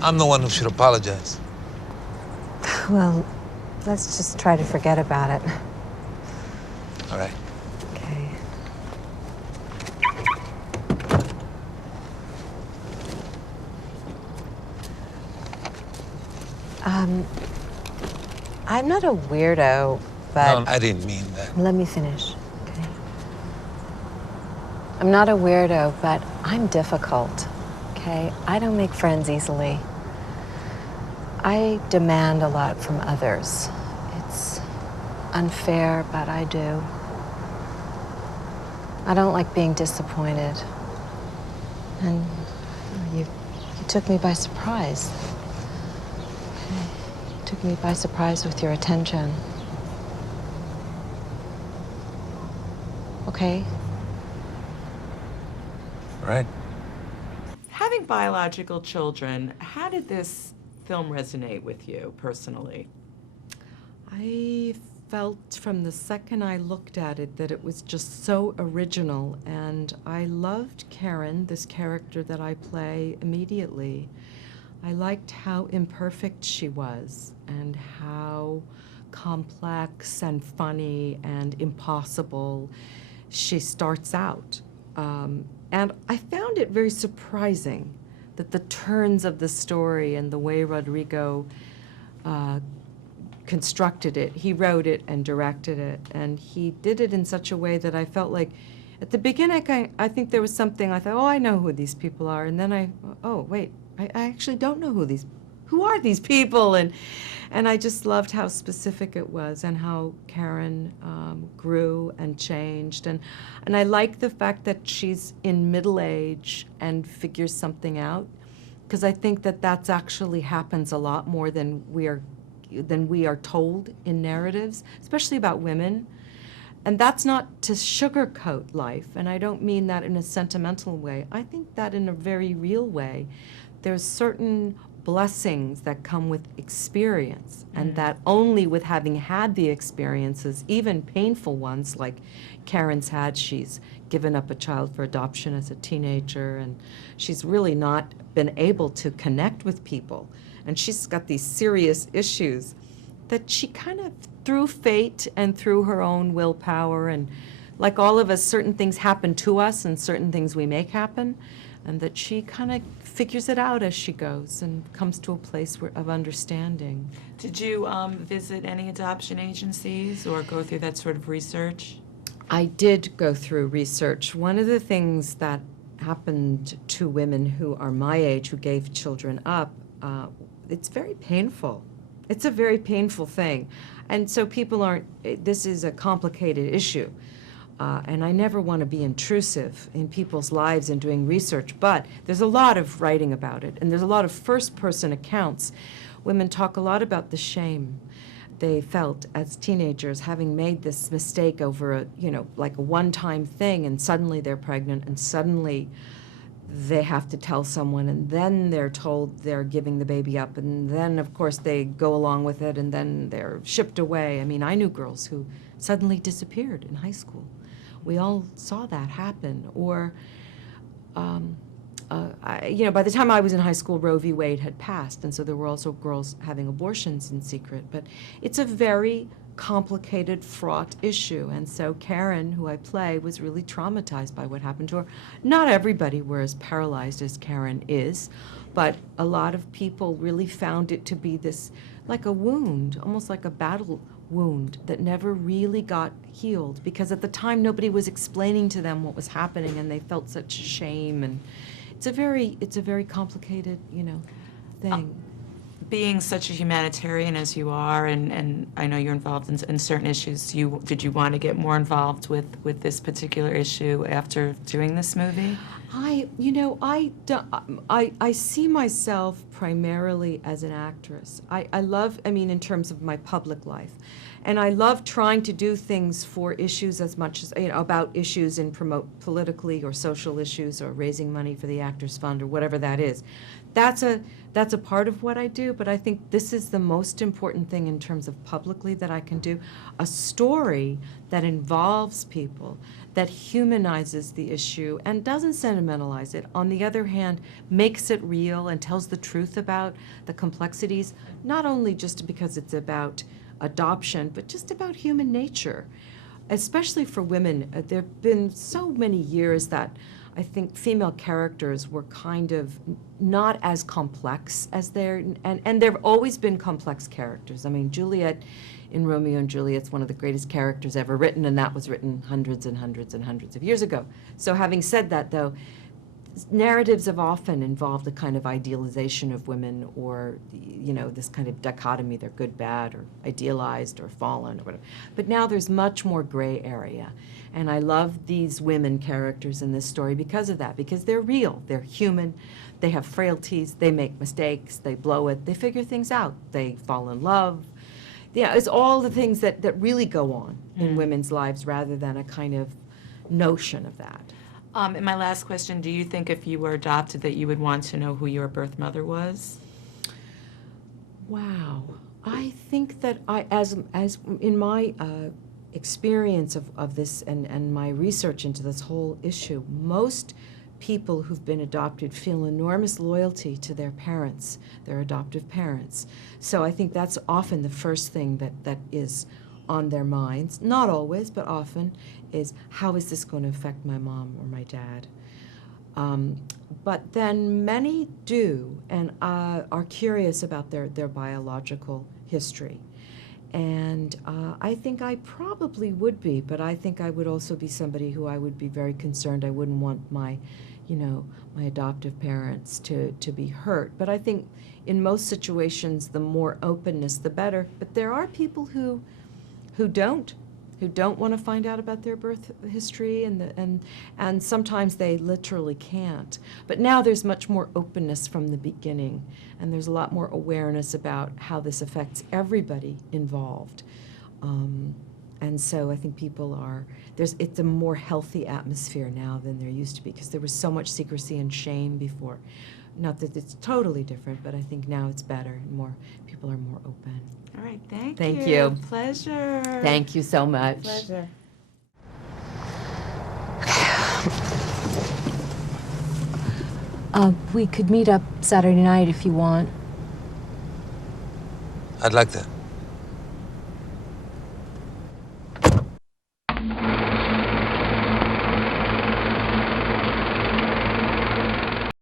I'm the one who should apologize. Well, let's just try to forget about it. All right. Okay. I'm not a weirdo, but... No, I didn't mean that. Let me finish, okay? I'm not a weirdo, but I'm difficult, okay? I don't make friends easily. I demand a lot from others. It's unfair, but I do. I don't like being disappointed. And you took me by surprise. You took me by surprise with your attention. Okay? Right. Having biological children, how did this film resonate with you personally? I felt from the second I looked at it that it was just so original, and I loved Karen, this character that I play, immediately. I liked how imperfect she was and how complex and funny and impossible she starts out. And I found it very surprising that the turns of the story and the way Rodrigo constructed it, he wrote it and directed it, and he did it in such a way that I felt like, at the beginning, I think there was something, I thought, oh, I know who these people are, and then oh, wait, I actually don't know who are these people? And I just loved how specific it was and how Karen grew and changed. And I like the fact that she's in middle age and figures something out, because I think that that's actually happens a lot more than we are told in narratives, especially about women. And that's not to sugarcoat life, and I don't mean that in a sentimental way. I think that in a very real way. There's certain blessings that come with experience, and that only with having had the experiences, even painful ones like Karen's had. She's given up a child for adoption as a teenager, and she's really not been able to connect with people. And she's got these serious issues that she kind of, through fate and through her own willpower, and like all of us, certain things happen to us and certain things we make happen, and that she kind of figures it out as she goes and comes to a place of understanding. Did you visit any adoption agencies or go through that sort of research? I did go through research. One of the things that happened to women who are my age who gave children up, it's very painful. It's a very painful thing. And so people this is a complicated issue. And I never want to be intrusive in people's lives in doing research, but there's a lot of writing about it, and there's a lot of first-person accounts. Women talk a lot about the shame they felt as teenagers, having made this mistake over like a one-time thing, and suddenly they're pregnant, and suddenly they have to tell someone, and then they're told they're giving the baby up, and then, of course, they go along with it, and then they're shipped away. I mean, I knew girls who suddenly disappeared in high school. We all saw that happen. Or, by the time I was in high school, Roe v. Wade had passed, and so there were also girls having abortions in secret. But it's a very complicated, fraught issue. And so Karen, who I play, was really traumatized by what happened to her. Not everybody were as paralyzed as Karen is, but a lot of people really found it to be this, like a wound, almost like a battle wound that never really got healed, because at the time nobody was explaining to them what was happening, and they felt such shame. And it's a very complicated, thing. Being such a humanitarian as you are, and I know you're involved in certain issues, did you want to get more involved with this particular issue after doing this movie? I see myself primarily as an actress. I love, in terms of my public life, and I love trying to do things for issues as much as, about issues and promote politically or social issues or raising money for the Actors Fund or whatever that is. that's a part of what I do, but I think this is the most important thing in terms of publicly that I can do. A story that involves people, that humanizes the issue and doesn't sentimentalize it. On the other hand, makes it real and tells the truth about the complexities, not only just because it's about adoption, but just about human nature. Especially for women, there have been so many years that I think female characters were kind of not as complex as and there have always been complex characters. I mean, Juliet in Romeo and Juliet's one of the greatest characters ever written, and that was written hundreds and hundreds and hundreds of years ago. So having said that, though, narratives have often involved a kind of idealization of women, or, you know, this kind of dichotomy, they're good, bad, or idealized, or fallen, or whatever. But now there's much more gray area. And I love these women characters in this story because of that, because they're real, they're human, they have frailties, they make mistakes, they blow it, they figure things out, they fall in love. Yeah, it's all the things that really go on in women's lives rather than a kind of notion of that. And my last question, do you think if you were adopted that you would want to know who your birth mother was? Wow. I think that as in my experience of this and my research into this whole issue, most people who've been adopted feel enormous loyalty to their parents, their adoptive parents. So I think that's often the first thing that is on their minds, not always, but often, is how is this going to affect my mom or my dad? But then many do and are curious about their biological history. And I think I probably would be, but I think I would also be somebody who I would be very concerned. I wouldn't want my adoptive parents to be hurt. But I think in most situations, the more openness, the better. But there are people who don't want to find out about their birth history, and sometimes they literally can't. But now there's much more openness from the beginning, and there's a lot more awareness about how this affects everybody involved. And so I think it's a more healthy atmosphere now than there used to be, because there was so much secrecy and shame before. Not that it's totally different, but I think now it's better and people are more open. All right, thank you. Thank you. Pleasure. Thank you so much. Pleasure. We could meet up Saturday night if you want. I'd like that.